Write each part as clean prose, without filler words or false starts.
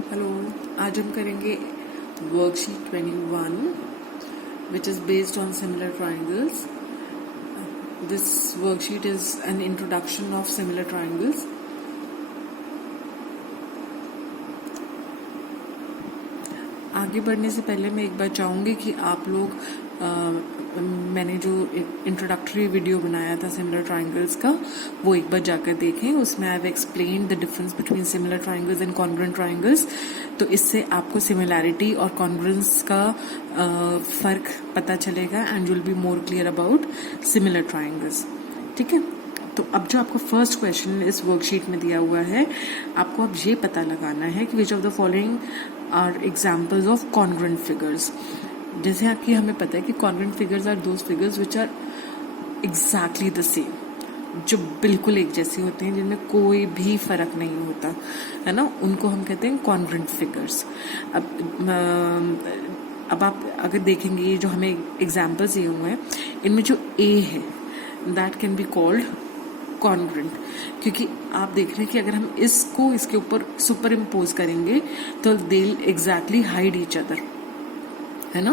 Hello, आज हम करेंगे worksheet 21 which is based on similar triangles. This worksheet is an introduction of similar triangles. आगे बढ़ने से पहले मैं एक बार चाहूँगी कि आप लोग मैंने जो इंट्रोडक्टरी वीडियो बनाया था सिमिलर ट्राइंगल्स का वो एक बार जाकर देखें. उसमें I have explained the difference between similar triangles and congruent triangles. तो इससे आपको सिमिलैरिटी और कॉन्ग्रुएंस का फर्क पता चलेगा and you will be more clear about similar triangles. ठीक है. तो अब जो आपको फर्स्ट क्वेश्चन इस वर्कशीट में दिया हुआ है, आपको अब ये पता लगाना है कि which of the following are examples of congruent figures. जैसे कि हमें पता है कि congruent figures are those figures which are exactly the same, जो बिल्कुल एक जैसे होते हैं, जिनमें कोई भी फर्क नहीं होता है ना, उनको हम कहते हैं कॉन्ग्रुएंट फिगर्स. अब आप अगर देखेंगे ये जो हमें एग्जाम्पल्स दिए हुए हैं, इनमें जो ए है that can be called congruent, क्योंकि आप देख रहे हैं कि अगर हम इसको इसके ऊपर सुपर इम्पोज करेंगे तो दे एग्जैक्टली हाइड ईच अदर, है ना.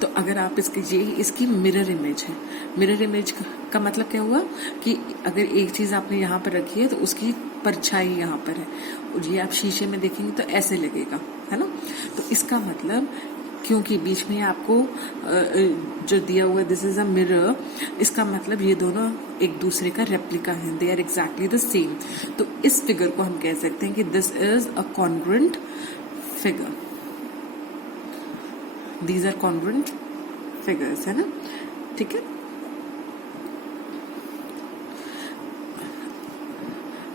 तो अगर आप ये इसकी मिरर इमेज है. मिरर इमेज का मतलब क्या हुआ कि अगर एक चीज आपने यहाँ पर रखी है तो उसकी परछाई यहाँ पर है, और ये आप शीशे में देखेंगे तो ऐसे लगेगा, है ना. तो इसका मतलब, क्योंकि बीच में आपको जो दिया हुआ दिस इज अ मिरर, इसका मतलब ये दोनों एक दूसरे का रेप्लिका है, they are exactly the same. तो इस फिगर को हम कह सकते हैं कि this is a congruent figure. These are congruent figures, है ना. ठीक है.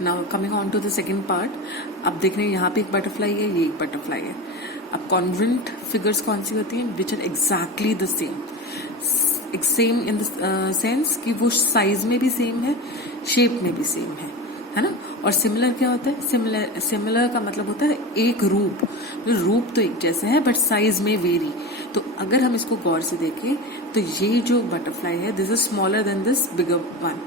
Now coming on to the second part. अब देख रहे हैं यहाँ पे एक बटरफ्लाई है, ये एक बटरफ्लाई है. अब कॉन्ग्रुएंट फिगर्स कौन सी होती हैं? Which are exactly the same. Same in the sense कि वो साइज में भी सेम है, शेप में भी सेम है ना. और सिमिलर क्या होता है? सिमिलर का मतलब होता है एक रूप. रूप तो एक जैसा है बट साइज में वेरी. तो अगर हम इसको गौर से देखें तो ये जो बटरफ्लाई है this is smaller than this bigger one.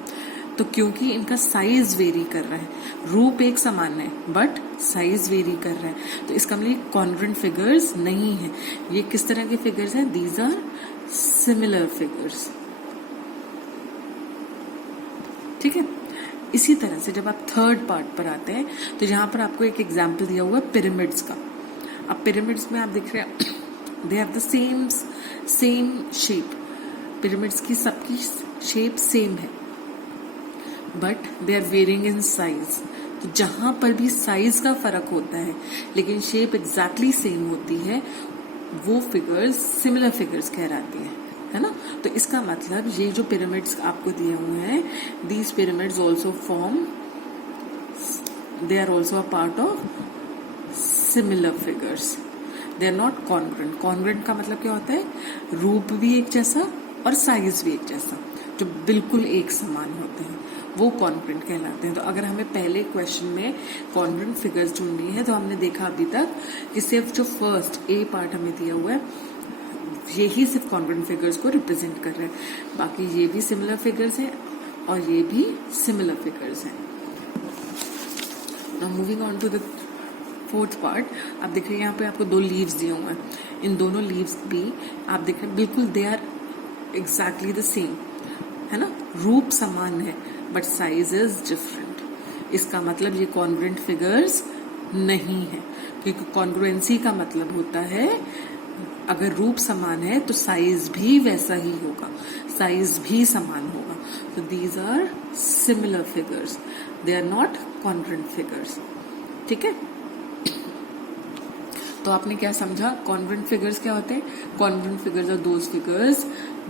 तो क्योंकि इनका साइज वेरी कर रहा है, रूप एक समान है बट साइज वेरी कर रहा है, तो इसका मतलब कॉन्ग्रुएंट फिगर्स नहीं है. ये किस तरह के फिगर्स हैं? These are similar figures. ठीक है. इसी तरह से जब आप थर्ड पार्ट पर आते हैं तो जहां पर आपको एक एग्जाम्पल दिया हुआ है पिरामिड्स का. अब पिरामिड्स में आप देख रहे हैं they have the same shape. Pyramids की सबकी शेप सेम है but they are varying in size. तो जहां पर भी साइज का फर्क होता है लेकिन शेप एग्जैक्टली सेम होती है, वो फिगर्स सिमिलर फिगर्स कहलाती है ना. तो इसका मतलब ये जो पिरामिड्स आपको दिए हुए हैं, these pyramids also form, they are also a part of similar figures. They are not congruent. Congruent का मतलब क्या होता है? रूप भी एक जैसा और साइज भी एक जैसा, जो बिल्कुल एक समान होते हैं, वो कॉन्ग्रुएंट कहलाते हैं. तो अगर हमें पहले क्वेश्चन में कॉन्ग्रुएंट फिगर्स ढूंढनी है तो हमने देखा अभी तक कि सिर्फ जो फर्स्ट ए पार्ट हमें दिया हुआ है यही सिर्फ कॉन्ग्रुएंट फिगर्स को रिप्रेजेंट कर रहे हैं. बाकी ये भी सिमिलर फिगर्स हैं और ये भी सिमिलर फिगर्स हैं. Now moving on to the fourth part. आप देख रहे हैं यहाँ पे आपको दो लीव्स दिए हुए हैं. इन दोनों लीव्स भी आप देख रहे हैं बिल्कुल they are exactly the same, है ना. रूप समान है बट साइज इज डिफरेंट. इसका मतलब ये कॉन्ग्रुएंट फिगर्स नहीं है, क्योंकि कॉन्ग्रुएंसी का मतलब होता है अगर रूप समान है तो साइज भी वैसा ही होगा, साइज भी समान होगा. तो these are similar figures, they are not congruent figures. ठीक है. तो आपने क्या समझा? कॉन्ग्रुएंट फिगर्स क्या होते हैं? Congruent figures are those figures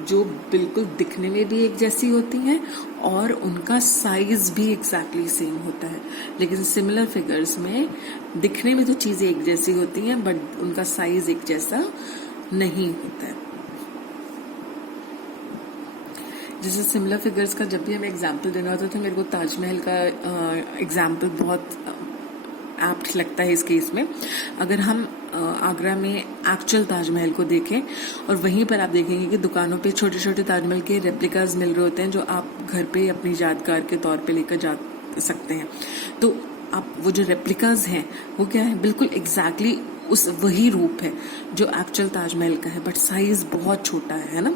जो बिल्कुल दिखने में भी एक जैसी होती हैं और उनका साइज भी एग्जैक्टली सेम होता है. लेकिन सिमिलर फिगर्स में दिखने में तो चीजें एक जैसी होती हैं बट उनका साइज एक जैसा नहीं होता है. जैसे सिमिलर फिगर्स का जब भी हमें एग्जाम्पल देना होता था, मेरे को ताजमहल का एग्जाम्पल बहुत एप्ट लगता है इस केस में. अगर हम आगरा में एक्चुअल ताजमहल को देखें और वहीं पर आप देखेंगे कि दुकानों पे छोटे छोटे ताजमहल के रेप्लिकाज मिल रहे होते हैं जो आप घर पे अपनी यादगार के तौर पे लेकर जा सकते हैं. तो आप वो जो रेप्लिकाज हैं वो क्या है, बिल्कुल एग्जैक्टली उस वही रूप है जो एक्चुअल ताजमहल का है, बट साइज बहुत छोटा है ना।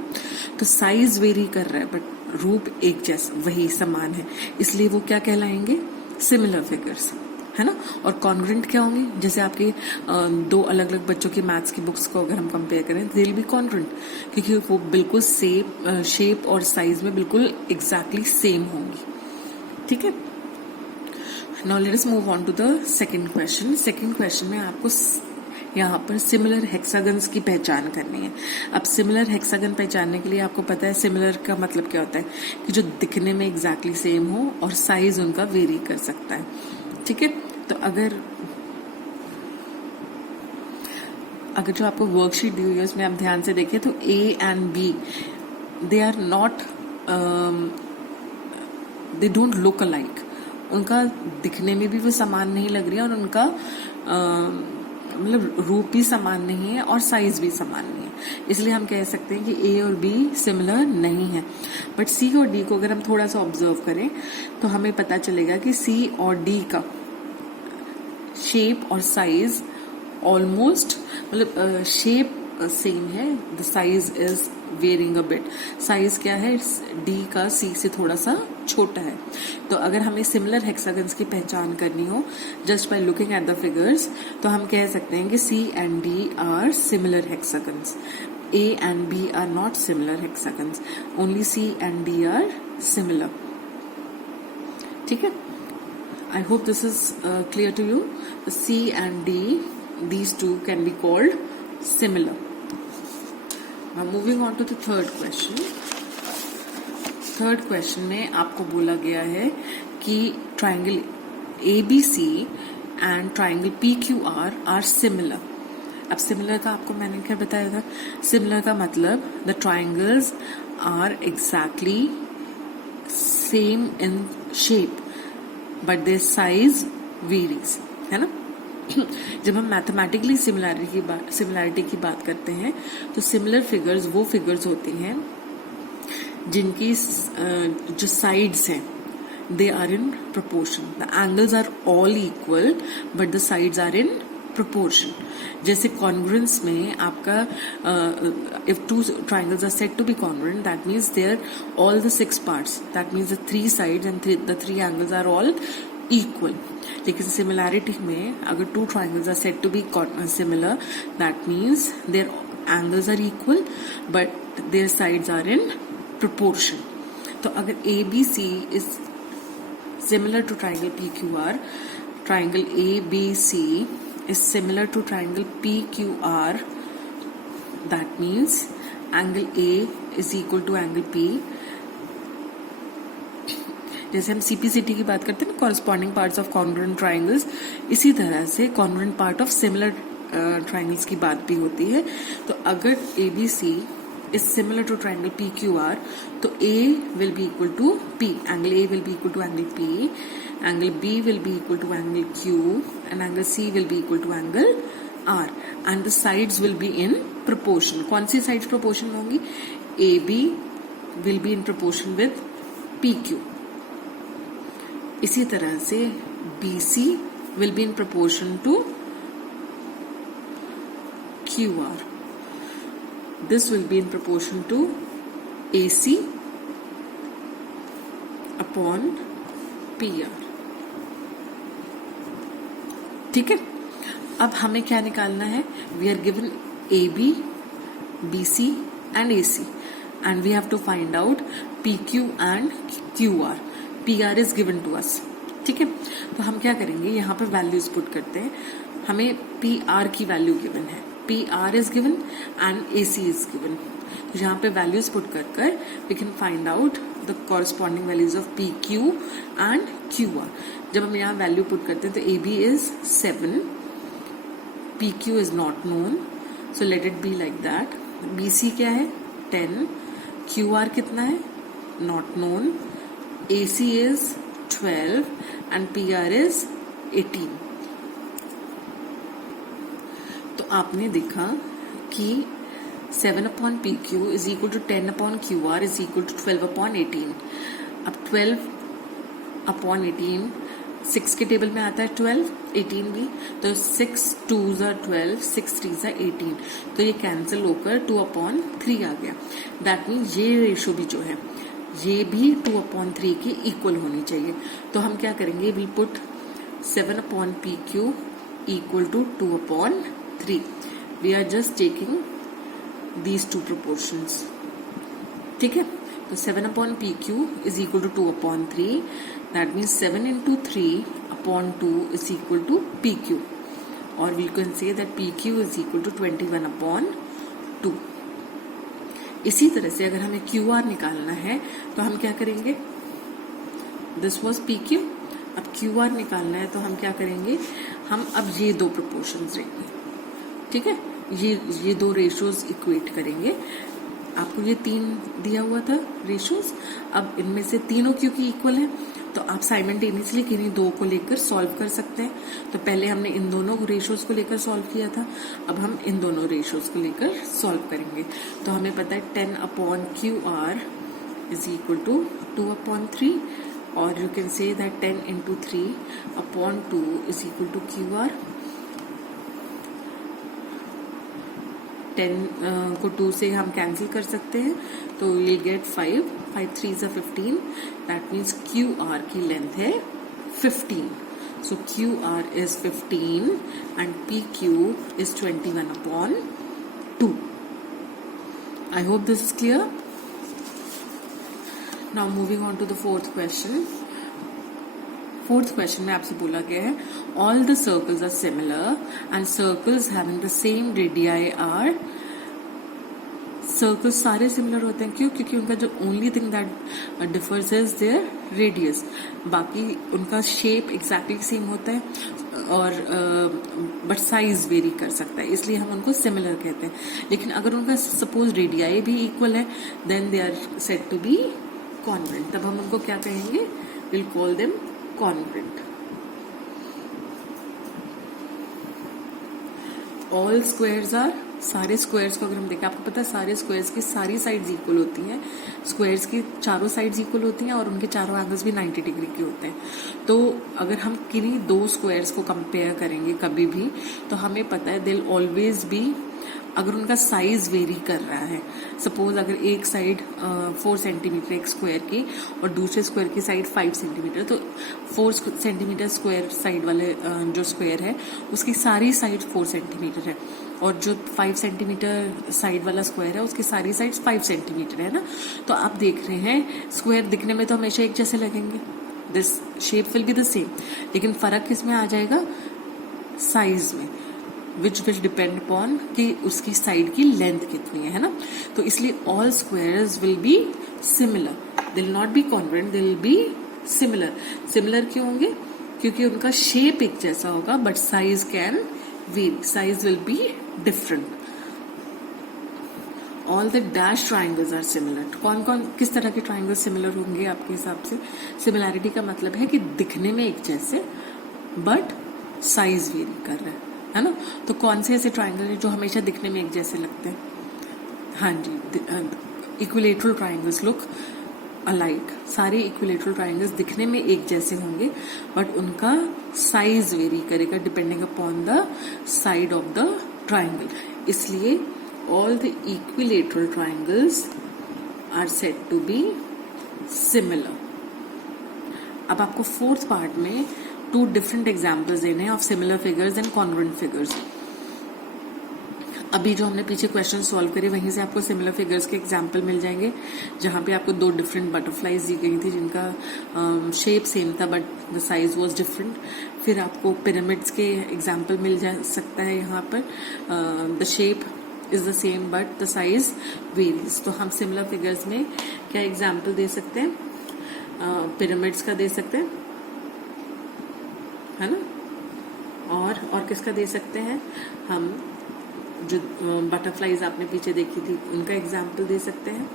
तो साइज वेरी कर रहा है बट रूप एक जैसा वही समान है, इसलिए वो क्या कहलाएंगे, सिमिलर फिगर्स, है ना। और कॉन्ग्रुएंट क्या होंगे, जैसे आपके दो अलग अलग बच्चों की मैथ्स की बुक्स को अगर हम कंपेयर करें, दे विल बी कॉन्ग्रुएंट, क्योंकि वो बिल्कुल शेप और साइज में बिल्कुल एग्जैक्टली सेम होंगी, ठीक है। Now let us move on to the second question. Second question में आपको यहाँ पर सिमिलर हेक्सागन्स की पहचान करनी है। अब सिमिलर हेक्सागन पहचानने के लिए आपको पता है सिमिलर का मतलब क्या होता है, कि जो दिखने में एग्जैक्टली सेम हो और साइज उनका वेरी कर सकता है, ठीक है। तो अगर जो आपको वर्कशीट दी हुई है उसमें आप ध्यान से देखें तो A and B they are not, they don't look alike, उनका दिखने में भी वो समान नहीं लग रही है और उनका मतलब रूप भी समान नहीं है और साइज भी समान नहीं है, इसलिए हम कह सकते हैं कि ए और बी सिमिलर नहीं है। बट सी और डी को अगर हम थोड़ा सा ऑब्जर्व करें तो हमें पता चलेगा कि सी और डी का शेप और साइज ऑलमोस्ट, मतलब शेप सेम है, the size is wearing a bit. Size क्या है, डी का सी से थोड़ा सा छोटा है। तो अगर हमें सिमिलर हेक्सागन्स की पहचान करनी हो just by looking at the figures, तो हम कह सकते हैं कि C and D are similar hexagons, A and B are not similar hexagons, only C and D are similar, ठीक है। I hope this is clear to you. C and D, these two can be called similar. Now moving on to the third question. Third question में आपको बोला गया है कि triangle ABC and triangle PQR are similar. अब similar का आपको मैंने क्या बताया था, similar का मतलब the triangles are exactly same in shape but their size varies, है ना। जब हम मैथमेटिकली सिमिलैरिटी की बात करते हैं तो सिमिलर फिगर्स वो फिगर्स होती हैं जिनकी जो साइड्स हैं they are in proportion, the angles are all equal but the sides are in proportion. जैसे कॉन्ग्रुएंस में आपका if two triangles are said to be congruent, that means their all the 6 parts, that means the 3 sides and the 3 angles are all equal. लेकिन similarity में अगर 2 triangles are said to be similar, that means their angles are equal but their sides are in proportion. तो अगर ABC is similar to triangle PQR, triangle ABC is similar to triangle PQR, that means angle A is equal to angle P. जैसे हम CPCT की बात करते हैं ना, corresponding parts of congruent triangles, इसी तरह से congruent part of similar triangles की बात भी होती है। तो अगर ABC is similar to triangle PQR, तो A will be equal to P, angle A will be equal to angle P, angle B will be equal to angle Q, and angle C will be equal to angle R, and the sides will be in proportion. कौन सी sides proportion में होंगी, AB will be in proportion with PQ. इसी तरह से BC will be in proportion to QR. This will be in proportion to AC upon PR. ठीक है। अब हमें क्या निकालना है, we are given AB, BC and AC and we have to find out PQ and QR. PR is given to us, ठीक है। तो हम क्या करेंगे, यहाँ पर वैल्यूज पुट करते हैं। हमें PR की वैल्यू गिवन है, PR is given and AC is given. तो यहाँ पे वैल्यूज पुट कर कर we can find out the corresponding values of PQ and QR. जब हम यहाँ वैल्यू पुट करते हैं तो AB is 7, PQ is not known, so let it be like that. BC क्या है 10, QR कितना है not known, AC is 12 and PR is 18. तो आपने देखा कि 7/PQ is equal to 10/QR is equal to 12/18. अब 12/18 6 के टेबल में आता है 12, 18 भी, तो 6 2s are 12, 6 3s are 18, तो ये कैंसिल होकर 2/3 आ गया। दैट मीन ये रेशो भी जो है ये भी 2/3 के इक्वल होनी चाहिए। तो हम क्या करेंगे, will put 7/PQ equal to 2/3। We are just taking these two proportions, ठीक है। तो 7/PQ is equal to 2/3, that means 7 into 3/2 is equal to PQ, or we can say that PQ is equal to 21/2। इसी तरह से अगर हमें QR निकालना है तो हम क्या करेंगे, दिस वॉज PQ, अब QR निकालना है तो हम क्या करेंगे, हम अब ये दो प्रोपोर्शंस लेंगे, ठीक है, ये दो रेशियोज इक्वेट करेंगे। आपको ये 3 दिया हुआ था रेशियोज, अब इनमें से तीनों क्योंकि इक्वल है तो आप साइमल्टेनियसली किन्हीं दो को लेकर सॉल्व कर सकते हैं। तो पहले हमने इन दोनों रेशियोज को लेकर सॉल्व किया था, अब हम इन दोनों रेशियोज को लेकर सॉल्व करेंगे। तो हमें पता है 10/QR इज इक्वल टू 2/3, और you can say that 10 into 3/2 is equal to QR। 10 को 2 से हम कैंसिल कर सकते हैं, तो ये get 5 3s are 15, that means QR की लेंथ है 15। So QR is 15 and PQ is 21/2। I hope this is clear. Now moving on to the fourth question. Fourth question में आपसे बोला गया है all the circles are similar and circles having the same radii are, सर्कल्स सारे सिमिलर होते हैं, क्यों, क्योंकि उनका जो only thing that differs is there radius, बाकी उनका शेप एग्जैक्टली सेम होता है और बट साइज वेरी कर सकता है, इसलिए हम उनको सिमिलर कहते हैं। लेकिन अगर उनका सपोज रेडियाई भी इक्वल है then they are said to be congruent, तब हम उनको क्या कहेंगे, will call them congruent. All squares are, सारे स्क्वायर्स को अगर हम देखें, आपको पता है सारे स्क्वायर्स की सारी साइड्स इक्वल होती हैं, स्क्वायर्स की चारों साइड्स इक्वल होती हैं और उनके चारों एंगल्स भी 90 डिग्री के होते हैं। तो अगर हम किन्हीं दो स्क्वायर्स को कंपेयर करेंगे कभी भी, तो हमें पता है दिल ऑलवेज बी, अगर उनका साइज वेरी कर रहा है, सपोज अगर एक साइड 4 सेंटीमीटर एक स्क्वायर की और दूसरे स्क्वायर की साइड 5 सेंटीमीटर, तो 4 सेंटीमीटर स्क्वायर साइड वाले जो स्क्वायर है उसकी सारी साइड 4 सेंटीमीटर है, और जो 5 सेंटीमीटर साइड वाला स्क्वायर है उसकी सारी साइड्स 5 सेंटीमीटर है ना। तो आप देख रहे हैं स्क्वायर दिखने में तो हमेशा एक जैसे लगेंगे, this shape will be the same, लेकिन फर्क किस में आ जाएगा, साइज में, विच विल डिपेंड अपॉन कि उसकी साइड की लेंथ कितनी है ना। तो इसलिए all squares will be similar, they will not be congruent, they will be similar. Similar क्यों होंगे, क्योंकि उनका शेप एक जैसा होगा but size can vary, size will be different. All the dash triangles are similar, कौन कौन किस तरह के ट्राइंगल सिमिलर होंगे आपके हिसाब से, सिमिलैरिटी का मतलब है कि दिखने में एक जैसे बट साइज वेरी कर रहे हैं, है ना। तो कौन से ऐसे ट्राइंगल है जो हमेशा दिखने में एक जैसे लगते हैं, हाँ जी, इक्विलेटरल ट्राइंगल्स लुक अलाइक, सारे इक्विलेटरल ट्राइंगल्स दिखने में एक जैसे होंगे बट उनका साइज वेरी करेगा depending upon the side of the triangle, इसलिए all the equilateral triangles are said to be similar. अब आपको फोर्थ पार्ट में 2 डिफरेंट एग्जाम्पल्स देने हैं of similar figures and congruent figures. अभी जो हमने पीछे क्वेश्चन सॉल्व करे वहीं से आपको सिमिलर फिगर्स के एग्जाम्पल मिल जाएंगे, जहां पे आपको 2 डिफरेंट बटरफ्लाईज दी गई थी जिनका शेप सेम था but the size was different. फिर आपको पिरामिड्स के एग्जाम्पल मिल जा सकता है, यहाँ पर the shape is the same but the size varies. तो हम सिमिलर फिगर्स में क्या एग्जाम्पल दे सकते हैं, पिरामिड्स का दे सकते हैं, है ना, और किसका दे सकते हैं, हम जो बटरफ्लाईज आपने पीछे देखी थी उनका एग्जाम्पल दे सकते हैं,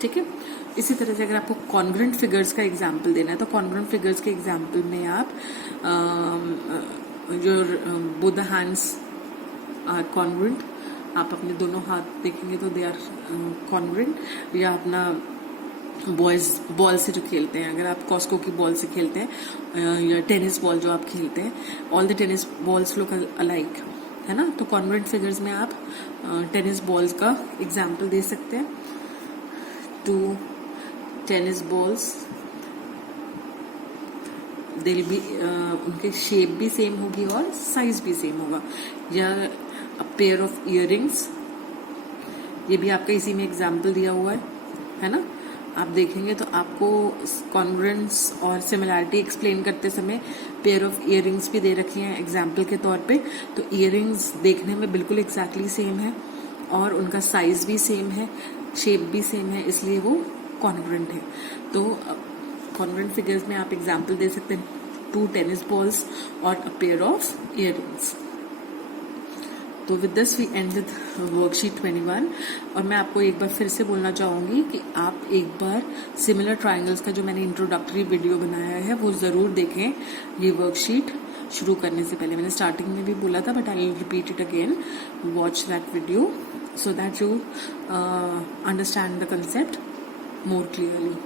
ठीक है। इसी तरह से अगर आपको कॉन्ग्रुएंट फिगर्स का एग्जाम्पल देना है तो कॉन्ग्रुएंट फिगर्स के एग्जाम्पल में आप your both the hands are congruent, आप अपने दोनों हाथ देखेंगे तो दे आर कॉन्ग्रुएंट, या अपना बॉयज बॉल से जो खेलते हैं, अगर आप कॉस्को की बॉल से खेलते हैं या टेनिस बॉल जो आप खेलते हैं, all the tennis balls look alike, है ना। तो कॉन्ग्रुएंट फिगर्स में आप टेनिस बॉल्स का एग्जाम्पल दे सकते हैं। 2 टेनिस बॉल्स, दिल भी उनके शेप भी सेम होगी और साइज भी सेम होगा। या अ पेयर ऑफ इयररिंग्स, ये भी आपका इसी में एग्जाम्पल दिया हुआ है ना। आप देखेंगे तो आपको कॉन्ग्रुएंस और सिमिलैरिटी एक्सप्लेन करते समय पेयर ऑफ इयररिंग्स भी दे रखी हैं एग्जाम्पल के तौर पे। तो इयररिंग्स देखने में बिल्कुल एग्जैक्टली सेम है और उनका साइज भी सेम है, शेप भी सेम है, इसलिए वो कॉन्ग्रुएंट है। तो कॉन्ग्रुएंट फिगर्स में आप एग्जाम्पल दे सकते हैं 2 टेनिस बॉल्स और अ पेयर ऑफ इयररिंग्स। तो with this we end with worksheet 21। और मैं आपको एक बार फिर से बोलना चाहूंगी कि आप एक बार सिमिलर ट्रायंगल्स का जो मैंने इंट्रोडक्टरी वीडियो बनाया है वो जरूर देखें। ये वर्कशीट शुरू करने से पहले मैंने स्टार्टिंग में भी बोला था, but I will repeat it again. Watch that video so that you understand the concept more clearly.